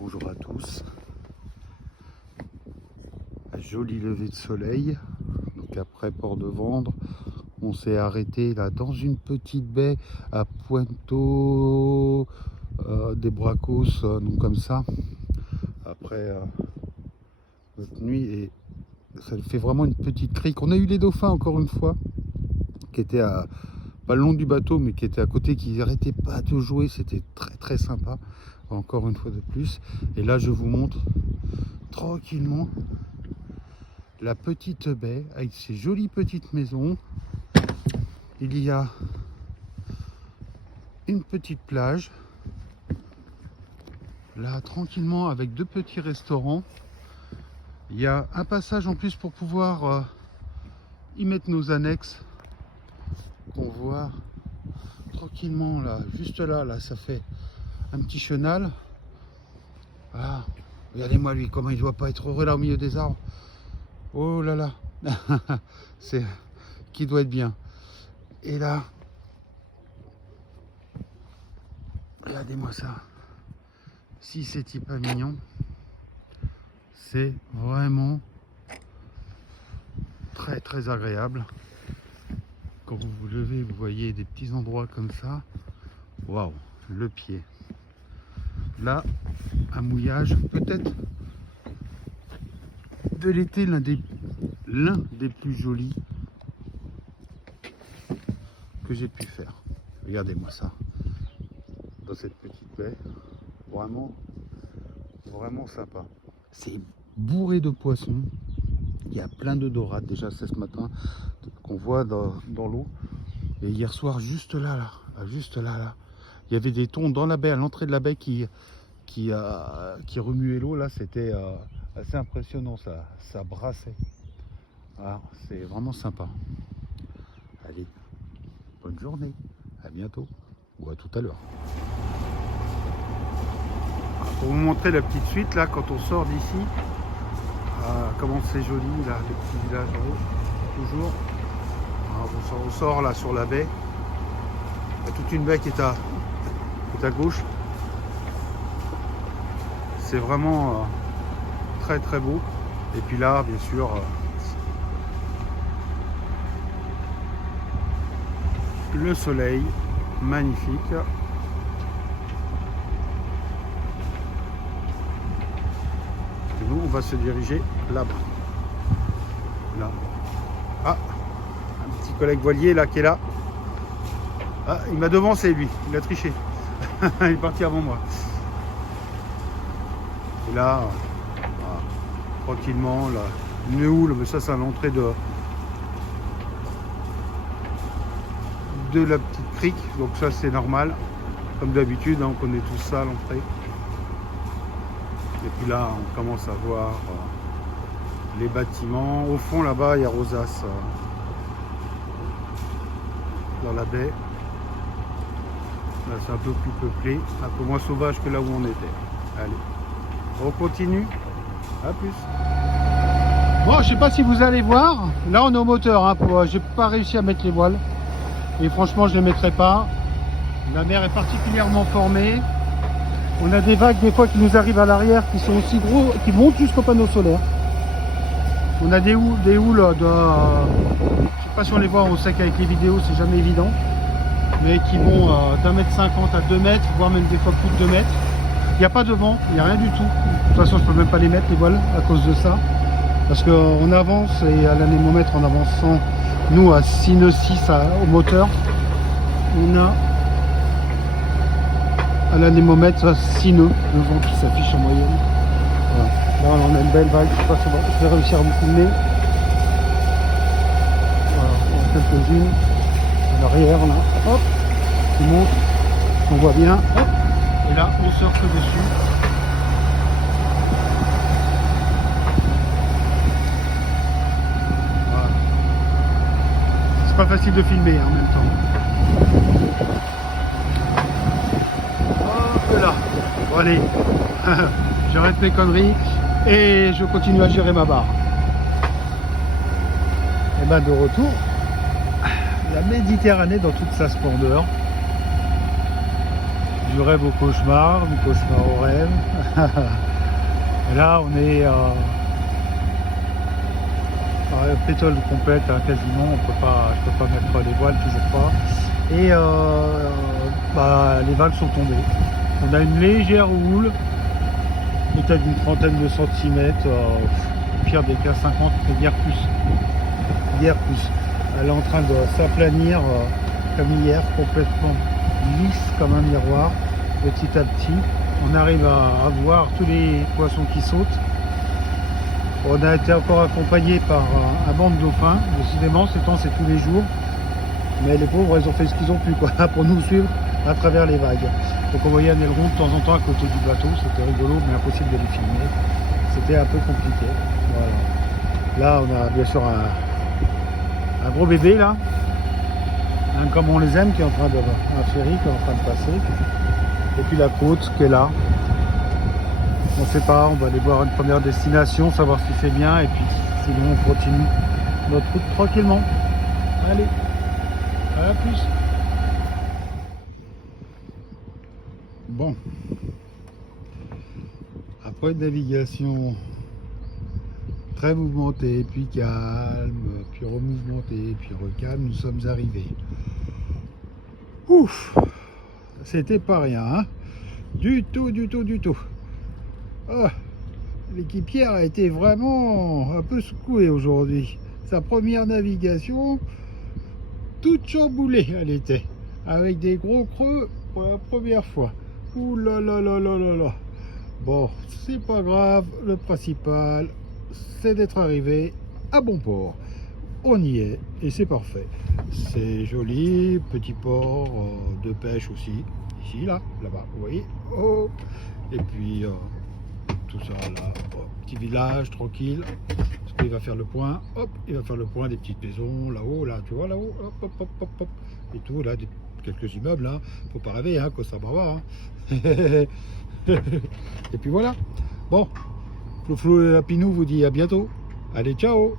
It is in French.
Bonjour à tous. Un joli lever de soleil. Donc après Port-de-Vendre, on s'est arrêté là dans une petite baie à Puerto des Bracos, donc comme ça. Après notre nuit, et ça fait vraiment une petite crique. On a eu les dauphins encore une fois, qui étaient pas le long du bateau, mais qui étaient à côté, qui n'arrêtaient pas de jouer. C'était très très sympa. Encore une fois de plus. Et là, je vous montre tranquillement la petite baie avec ses jolies petites maisons. Il y a une petite plage là tranquillement avec deux petits restaurants. Il y a un passage en plus pour pouvoir y mettre nos annexes qu'on voit tranquillement là, juste là, ça fait un petit chenal. Ah, regardez-moi lui, comment il doit pas être heureux là au milieu des arbres. Oh là là, c'est qui doit être bien. Et là, regardez-moi ça. Si c'est pas mignon, c'est vraiment très très agréable. Quand vous vous levez, vous voyez des petits endroits comme ça. Waouh, le pied. Là, un mouillage peut-être de l'été, l'un des plus jolis que j'ai pu faire. Regardez-moi ça. Dans cette petite baie, vraiment sympa. C'est bourré de poissons. Il y a plein de dorades. Déjà, c'est ce matin qu'on voit dans l'eau. Et hier soir, juste là, il y avait des thons dans la baie, à l'entrée de la baie qui remuaient l'eau. Là, c'était assez impressionnant. Ça brassait. Alors, c'est vraiment sympa. Allez, bonne journée. À bientôt. Ou à tout à l'heure. Pour vous montrer la petite suite, là, quand on sort d'ici, comment c'est joli, là, le petit village en haut, toujours. Alors, on sort là sur la baie. Il y a toute une baie qui est à gauche. C'est vraiment très très beau. Et puis là, bien sûr, le soleil, magnifique. Et nous, on va se diriger là-bas. Là. Ah, un petit collègue voilier là qui est là. Ah, il m'a devancé lui, il a triché. Il est parti avant moi. Et là, tranquillement, là, une houle, mais ça c'est à l'entrée de la petite crique, donc ça c'est normal, comme d'habitude, hein, on connaît tout ça à l'entrée. Et puis là, on commence à voir les bâtiments. Au fond là-bas, il y a Rosas dans la baie. Là, c'est un peu plus peuplé, un peu moins sauvage que là où on était. Allez, on continue. À plus. Bon, je sais pas si vous allez voir. Là, on est au moteur. Hein, j'ai pas réussi à mettre les voiles. Et franchement, je ne les mettrai pas. La mer est particulièrement formée. On a des vagues des fois qui nous arrivent à l'arrière, qui sont aussi gros, qui montent jusqu'au panneau solaire. On a des houles de... je sais pas si on les voit, on sait qu'avec les vidéos, c'est jamais évident. Mais qui vont d'1,50 m à 2 mètres, voire même des fois plus de 2 mètres. Il n'y a pas de vent, il n'y a rien du tout. De toute façon, je ne peux même pas les mettre, les voiles, à cause de ça. Parce qu'on avance, et à l'anémomètre, en avançant, nous, à 6 nœuds 6 au moteur, on a à l'anémomètre 6 nœuds de vent qui s'affiche en moyenne. Voilà. Là, on a une belle vague, je sais pas si je vais réussir à vous filmer. Voilà, on a quelques-unes. À l'arrière, là, hop, qui monte, on voit bien, hop. Et là, on surfe dessus. Voilà. C'est pas facile de filmer hein, en même temps. Hop là. Bon allez, j'arrête mes conneries et je continue à gérer ma barre. Et ben de retour, la Méditerranée dans toute sa splendeur. du rêve au cauchemar, du cauchemar au rêve. Et là, on est pétole complète, hein, quasiment. Je peux pas mettre les voiles, toujours pas. Et les vagues sont tombées. On a une légère houle, peut-être d'une trentaine de centimètres, au pire des cas 50, mais guère plus. Guère plus. Elle est en train de s'aplanir comme hier, complètement lisse comme un miroir. Petit à petit, on arrive à voir tous les poissons qui sautent. On a été encore accompagné par un banc de dauphins. Décidément, ces temps, c'est tous les jours. Mais les pauvres, ils ont fait ce qu'ils ont pu, quoi, pour nous suivre à travers les vagues. Donc on voyait un aileron de temps en temps à côté du bateau. C'était rigolo, mais impossible de les filmer. C'était un peu compliqué. Voilà. Là, on a bien sûr un gros bébé, là. Comme on les aime, qui est en train de... un ferry qui est en train de passer. Et puis la côte qui est là. On ne sait pas, on va aller voir une première destination, savoir ce qui fait bien, et puis sinon on continue notre route tranquillement. Allez, à plus. Bon, après une navigation très mouvementée, puis calme, puis remouvementée, puis recalme, nous sommes arrivés. Ouf, c'était pas rien, hein? Du tout. Oh, l'équipière a été vraiment un peu secouée aujourd'hui. Sa première navigation, toute chamboulée elle était, avec des gros creux pour la première fois. Ouh là là là là là là. Bon, c'est pas grave, le principal, c'est d'être arrivé à bon port. On y est, et c'est parfait. C'est joli, petit port de pêche aussi. Ici, là-bas, vous voyez. Oh. Et puis... tout ça là, petit village tranquille, parce qu'il va faire le point, hop, il va faire le point des petites maisons là-haut, là, tu vois, là-haut, hop, et tout, là, quelques immeubles, hein, faut pas rêver, hein, Costa Brava, hein. Et puis voilà, bon, Flou et Lapinou vous dit à bientôt, allez, ciao.